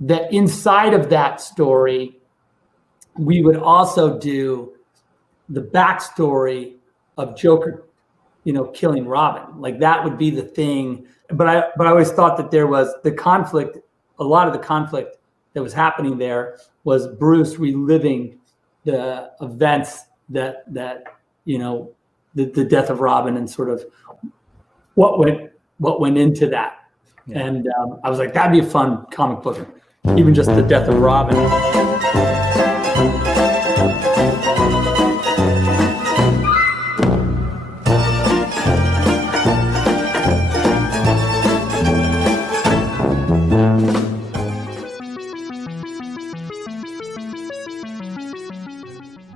that inside of that story, we would also do the backstory of Joker, killing Robin. Like that would be the thing. But I always thought that there was the conflict. A lot of the conflict that was happening there was Bruce reliving the events that the death of Robin and sort of what went into that. Yeah. And I was like, that'd be a fun comic book, even just the death of Robin.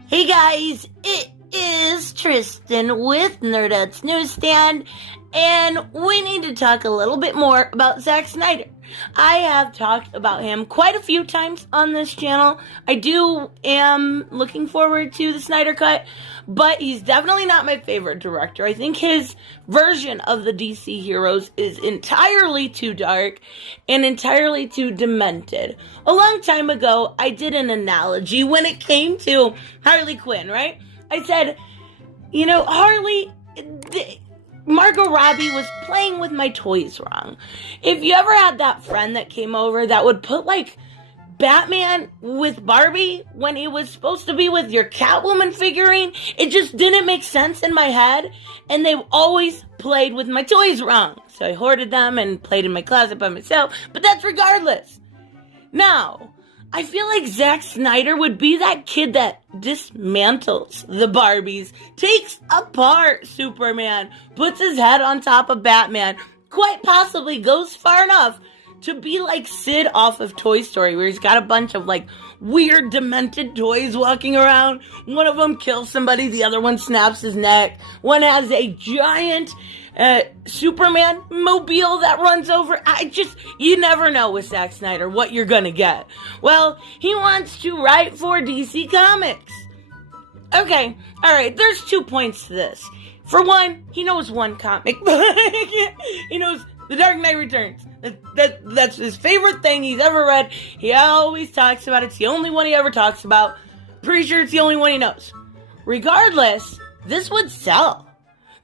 Hey guys, it is Tristan with Nerdette's Newsstand, and we need to talk a little bit more about Zack Snyder. I have talked about him quite a few times on this channel. I am looking forward to the Snyder Cut, but he's definitely not my favorite director. I think his version of the DC heroes is entirely too dark and entirely too demented. A long time ago, I did an analogy when it came to Harley Quinn, right? I said, Harley... Margot Robbie was playing with my toys wrong. If you ever had that friend that came over that would put Batman with Barbie when he was supposed to be with your Catwoman figurine, it just didn't make sense in my head, and they always played with my toys wrong. So I hoarded them and played in my closet by myself, but that's regardless. Now, I feel like Zack Snyder would be that kid that dismantles the Barbies, takes apart Superman, puts his head on top of Batman, quite possibly goes far enough to be like Sid off of Toy Story, where he's got a bunch of weird demented toys walking around. One of them kills somebody, the other one snaps his neck. One has a giant Superman mobile that runs over. You never know with Zack Snyder what you're gonna get. Well, he wants to write for DC Comics. Okay, alright, there's 2 points to this. For one, he knows one comic book. He knows The Dark Knight Returns. That's his favorite thing he's ever read. He always talks about it. It's the only one he ever talks about. Pretty sure it's the only one he knows. Regardless, this would sell.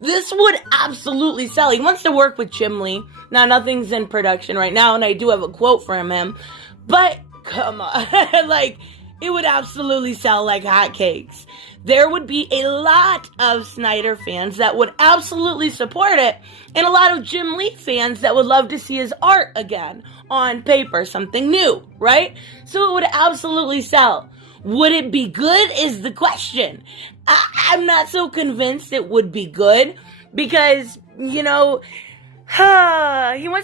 This would absolutely sell. He wants to work with Jim Lee. Now, nothing's in production right now, and I do have a quote from him. But, come on. It would absolutely sell like hotcakes. There would be a lot of Snyder fans that would absolutely support it, and a lot of Jim Lee fans that would love to see his art again on paper, something new, right? So it would absolutely sell. Would it be good is the question. I'm not so convinced it would be good because, he wants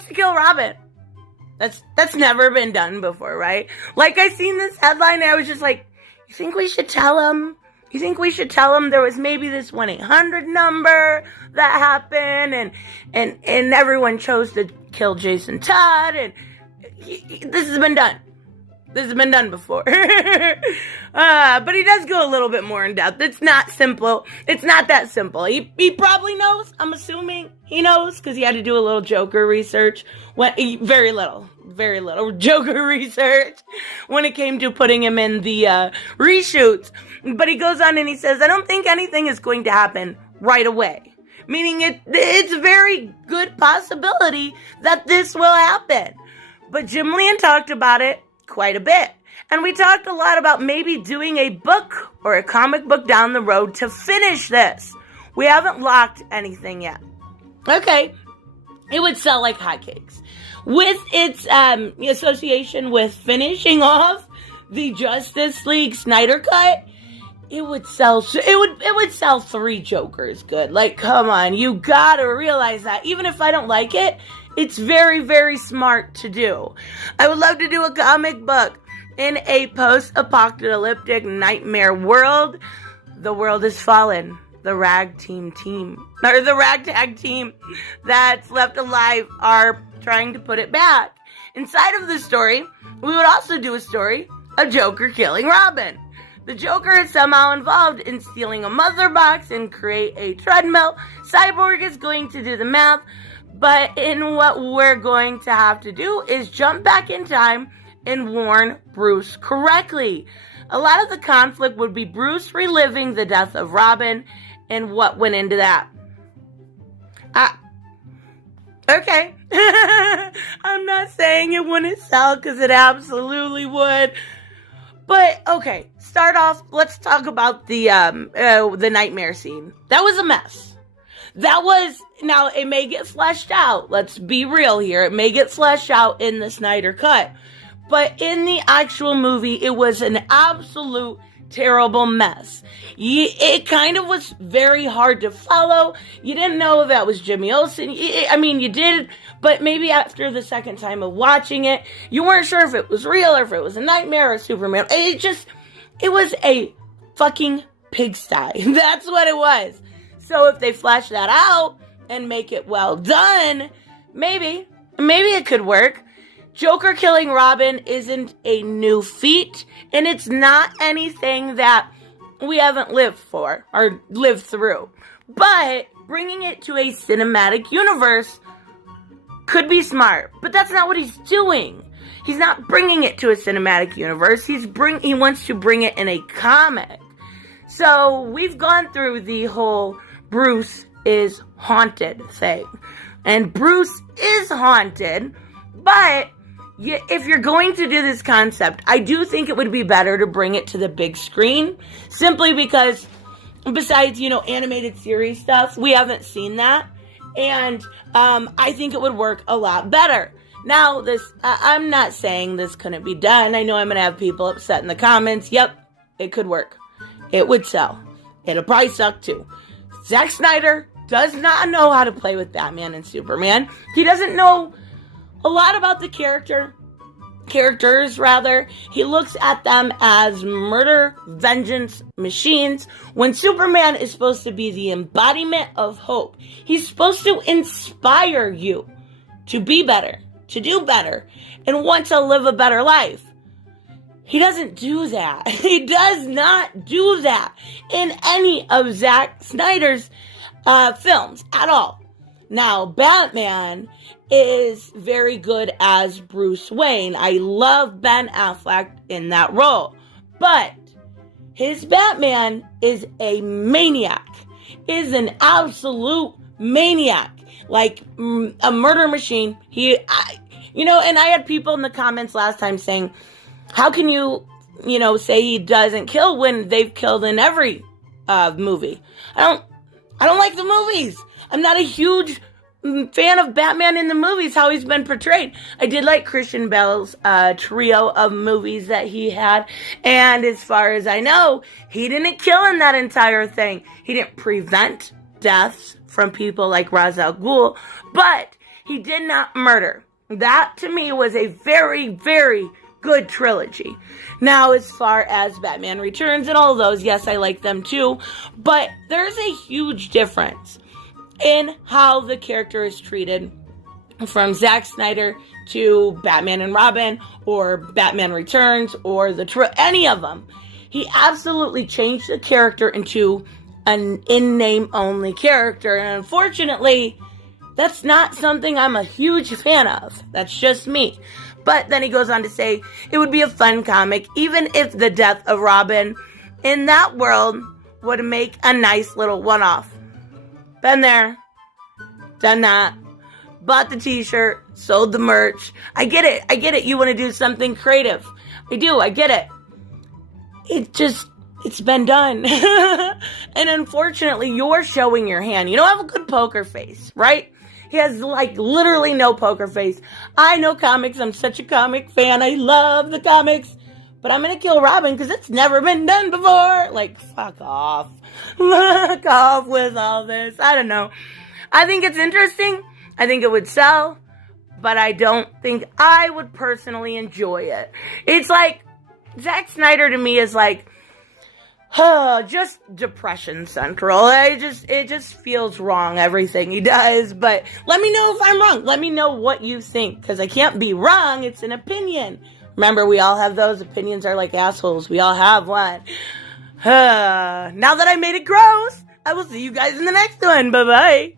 to kill Robin. That's never been done before, right? I seen this headline and I was just like, you think we should tell him? You think we should tell him there was maybe this 1-800 number that happened and everyone chose to kill Jason Todd and this has been done. This has been done before. But he does go a little bit more in depth. It's not simple. It's not that simple. He probably knows. I'm assuming he knows because he had to do a little Joker research. Very little Joker research when it came to putting him in the reshoots. But he goes on and he says, I don't think anything is going to happen right away. Meaning it's a very good possibility that this will happen. But Jim Lee talked about it quite a bit. And we talked a lot about maybe doing a book or a comic book down the road to finish this. We haven't locked anything yet. Okay. It would sell like hotcakes. With its association with finishing off the Justice League Snyder Cut, it would sell 3 Jokers good. Come on, you gotta realize that. Even if I don't like it, it's very, very smart to do. I would love to do a comic book in a post-apocalyptic nightmare world. The world has fallen. The ragtag team that's left alive are trying to put it back. Inside of the story, we would also do a story of Joker killing Robin. The Joker is somehow involved in stealing a mother box and create a treadmill. Cyborg is going to do the math, but what we're going to have to do is jump back in time and warn Bruce correctly. A lot of the conflict would be Bruce reliving the death of Robin and what went into that. Okay. I'm not saying it wouldn't sell, because it absolutely would. But, okay, start off, let's talk about the nightmare scene. That was a mess. Now, it may get fleshed out. Let's be real here. It may get fleshed out in the Snyder Cut. But in the actual movie, it was an absolute terrible mess. It kind of was very hard to follow. You didn't know if that was Jimmy Olsen. I mean, you did, but maybe after the second time of watching it, you weren't sure if it was real or if it was a nightmare or Superman. It was a fucking pigsty. That's what it was. So if they flesh that out and make it well done, maybe it could work. Joker killing Robin isn't a new feat, and it's not anything that we haven't lived for or lived through. But bringing it to a cinematic universe could be smart, but that's not what he's doing. He's not bringing it to a cinematic universe. He wants to bring it in a comic. So we've gone through the whole Bruce is haunted thing, and Bruce is haunted, but if you're going to do this concept, I do think it would be better to bring it to the big screen, simply because besides, animated series stuff, we haven't seen that, and I think it would work a lot better. Now, I'm not saying this couldn't be done. I know I'm going to have people upset in the comments. Yep, it could work. It would sell. It'll probably suck too. Zack Snyder does not know how to play with Batman and Superman. He doesn't know a lot about the characters rather. He looks at them as murder, vengeance machines, when Superman is supposed to be the embodiment of hope. He's supposed to inspire you to be better, to do better, and want to live a better life. He doesn't do that. He does not do that in any of Zack Snyder's films at all. Now, Batman is very good as Bruce Wayne. I love Ben Affleck in that role. But his Batman is a maniac. Is an absolute maniac. Like a murder machine. And I had people in the comments last time saying, how can you say he doesn't kill when they've killed in every movie? I don't like the movies. I'm not a huge fan of Batman in the movies, how he's been portrayed. I did like Christian Bale's trio of movies that he had, and as far as I know, he didn't kill in that entire thing. He didn't prevent deaths from people like Ra's al Ghul, but he did not murder. That, to me, was a very, very good trilogy. Now, as far as Batman Returns and all those, yes, I like them too, but there's a huge difference in how the character is treated from Zack Snyder to Batman and Robin, or Batman Returns, or any of them. He absolutely changed the character into an in-name only character, and unfortunately, that's not something I'm a huge fan of. That's just me. But then he goes on to say, it would be a fun comic, even if the death of Robin in that world would make a nice little one-off. Been there, done that, bought the t-shirt, sold the merch. I get it. You want to do something creative. I do, I get it. It's been done. And unfortunately, you're showing your hand. You don't have a good poker face, right? He has literally no poker face. I know comics. I'm such a comic fan. I love the comics. But I'm going to kill Robin because it's never been done before. Fuck off. Fuck off with all this. I don't know. I think it's interesting. I think it would sell. But I don't think I would personally enjoy it. It's like, Zack Snyder to me is just depression central. It just feels wrong, everything he does. But let me know if I'm wrong. Let me know what you think, because I can't be wrong. It's an opinion. Remember, we all have those. Opinions are like assholes. We all have one. Now that I made it gross, I will see you guys in the next one. Bye-bye.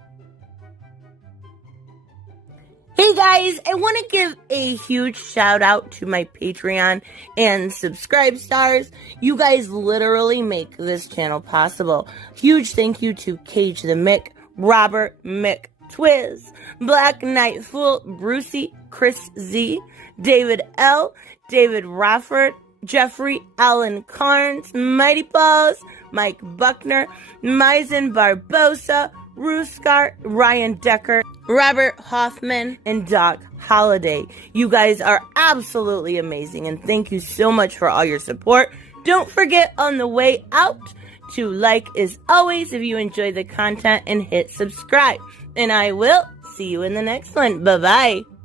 Hey guys, I want to give a huge shout out to my Patreon and subscribe stars. You guys literally make this channel possible. Huge thank you to Cage the Mick, Robert Mick Twiz, Black Knight Fool, Brucey, Chris Z, David L, David Rafford, Jeffrey Allen Carnes, Mighty Balls, Mike Buckner, Maizen Barbosa, Ruskar, Ryan Decker, Robert Hoffman, and Doc Holliday. You guys are absolutely amazing, and thank you so much for all your support. Don't forget on the way out to like as always if you enjoy the content and hit subscribe. And I will see you in the next one. Bye-bye.